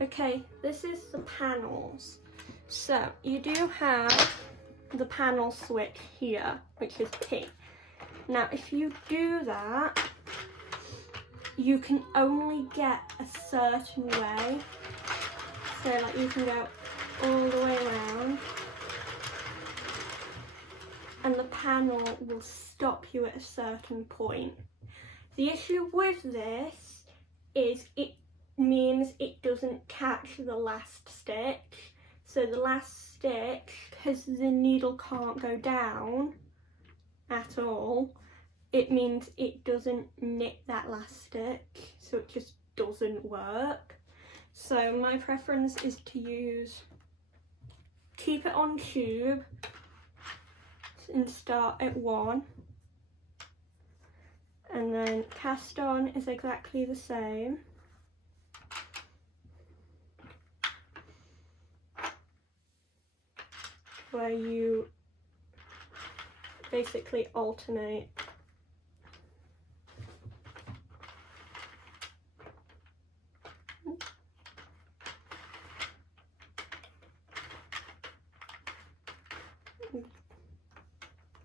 Okay, this is the panels. So you do have the panel switch here, which is P. Now if you do that, you can only get a certain way. So like you can go all the way around and the panel will stop you at a certain point. The issue with this is it means it doesn't catch the last stitch. So the last stitch, because the needle can't go down at all, it means it doesn't knit that last stitch, so it just doesn't work. So my preference is to keep it on tube and start at 1, and then cast on is exactly the same. Where you basically alternate.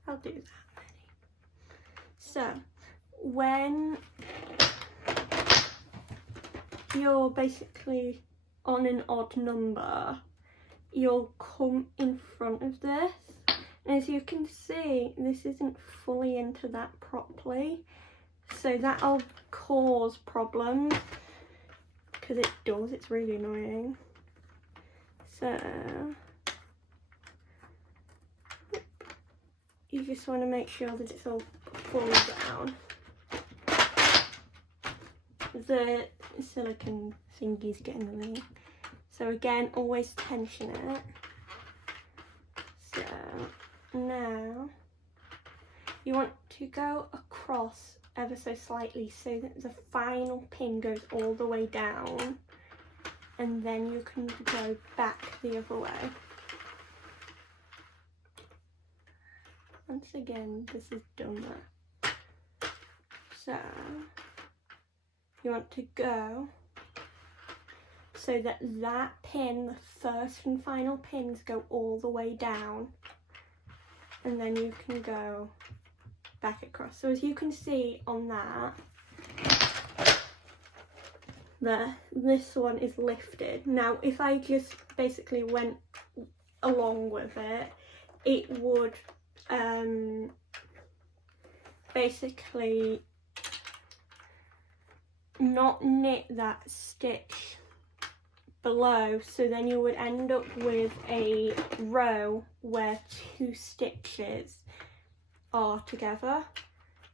I'll do that. So when you're basically on an odd number, you'll come in front of this, and as you can see, this isn't fully into that properly, so that'll cause problems, because it does, it's really annoying. So you just want to make sure that it's all fully down. The silicone thingies get in the way. So again, always tension it. So now you want to go across ever so slightly so that the final pin goes all the way down, and then you can go back the other way. Once again, this is done there. So you want to go so that that pin, the first and final pins, go all the way down, and then you can go back across. So as you can see on that, this one is lifted. Now if I just basically went along with it, it would basically not knit that stitch below, so then you would end up with a row where 2 stitches are together,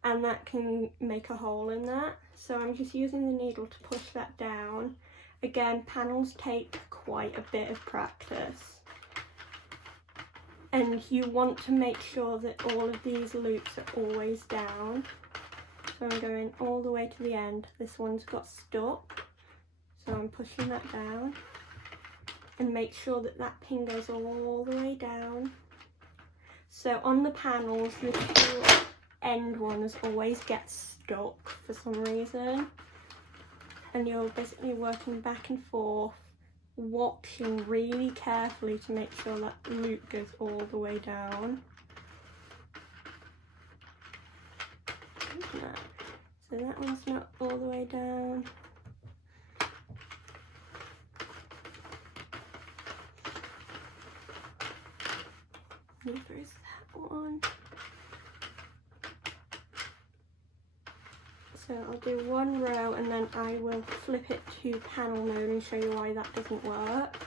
and that can make a hole in that. So I'm just using the needle to push that down. Again, panels take quite a bit of practice, and you want to make sure that all of these loops are always down. So I'm going all the way to the end. This one's got stuck, so I'm pushing that down, and make sure that that pin goes all the way down. So on the panels, the 2 end ones always get stuck for some reason, and you're basically working back and forth, watching really carefully to make sure that loop goes all the way down. So that one's not all the way down. Neither is that one. So I'll do 1 row, and then I will flip it to panel mode and show you why that doesn't work.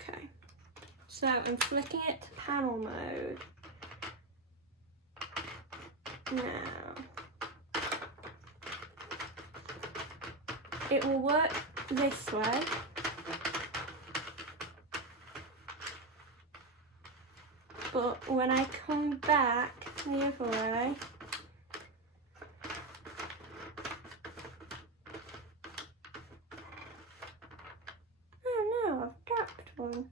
Okay, so I'm flicking it to panel mode now. It will work this way, but when I come back the other way, oh no, I've dropped one.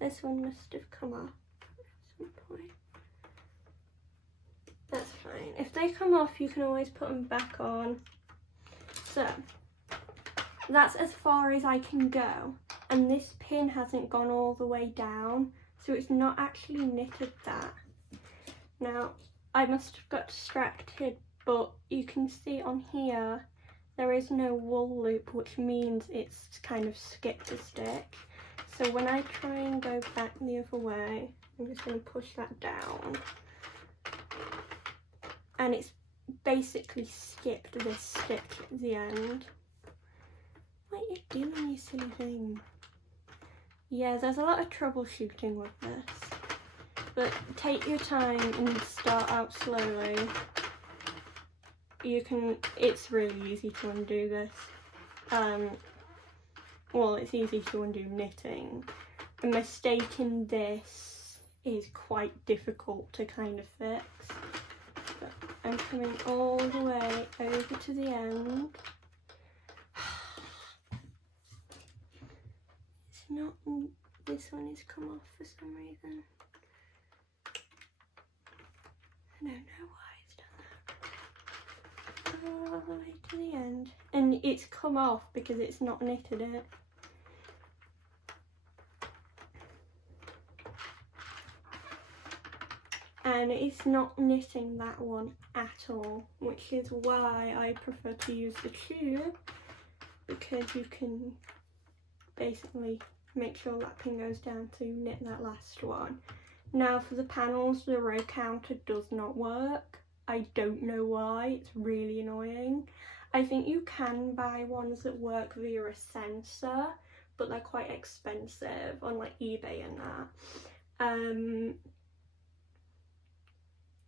This one must have come off at some point. That's fine. fine. If they come off, you can always put them back on. So that's as far as I can go, and this pin hasn't gone all the way down, so it's not actually knitted that. Now I must have got distracted, but you can see on here there is no wool loop, which means it's kind of skipped a stitch. So when I try and go back the other way, I'm just going to push that down, and it's basically skipped this stitch at the end. What are you doing, you silly thing? Yeah, there's a lot of troubleshooting with this, but take your time and start out slowly. It's really easy to undo this. Well, it's easy to undo knitting. A mistake in this is quite difficult to kind of fix. But I'm coming all the way over to the end. It's not, this one has come off for some reason. I don't know why it's done that. All the way to the end. And it's come off because it's not knitted it. And it's not knitting that one at all, which is why I prefer to use the tube, because you can basically make sure that pin goes down to knit that last one. Now for the panels, the row counter does not work. I don't know why, it's really annoying. I think you can buy ones that work via a sensor, but they're quite expensive on like eBay and that.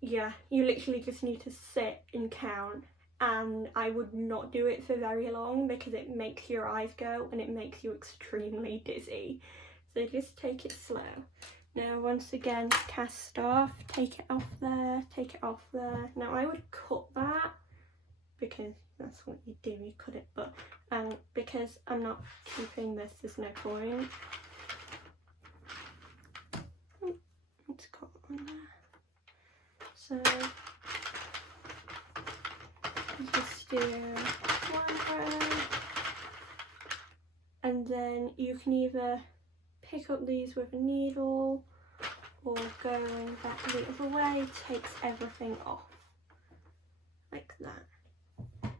Yeah, you literally just need to sit and count, and I would not do it for very long because it makes your eyes go and it makes you extremely dizzy. So just take it slow. Now once again, cast off, take it off there, take it off there. Now I would cut that because that's what you do, you cut it, but because I'm not keeping this, there's no point. It's cut on there. So just do one row, and then you can either pick up these with a needle or going back the other way takes everything off like that.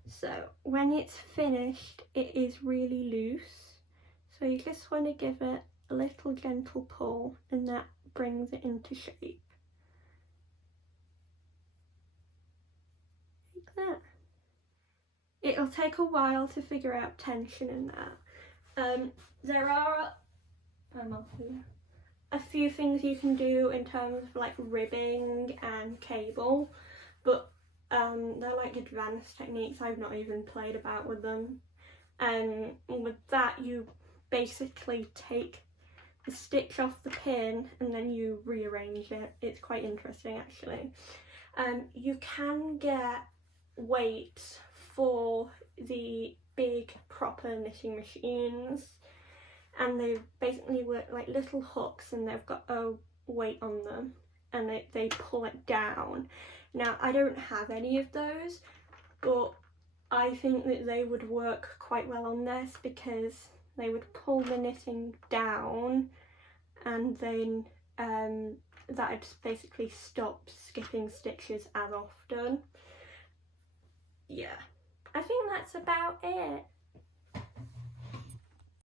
So when it's finished, it is really loose, so you just want to give it a little gentle pull and that brings it into shape. That. It'll take a while to figure out tension in that. There are a few things you can do in terms of like ribbing and cable, but they're like advanced techniques. I've not even played about with them. With that, you basically take the stitch off the pin and then you rearrange it. It's quite interesting actually. You can get weights for the big proper knitting machines, and they basically work like little hooks and they've got a weight on them and they pull it down. Now I don't have any of those, but I think that they would work quite well on this because they would pull the knitting down, and then that just basically stops skipping stitches as often. Yeah, I think that's about it.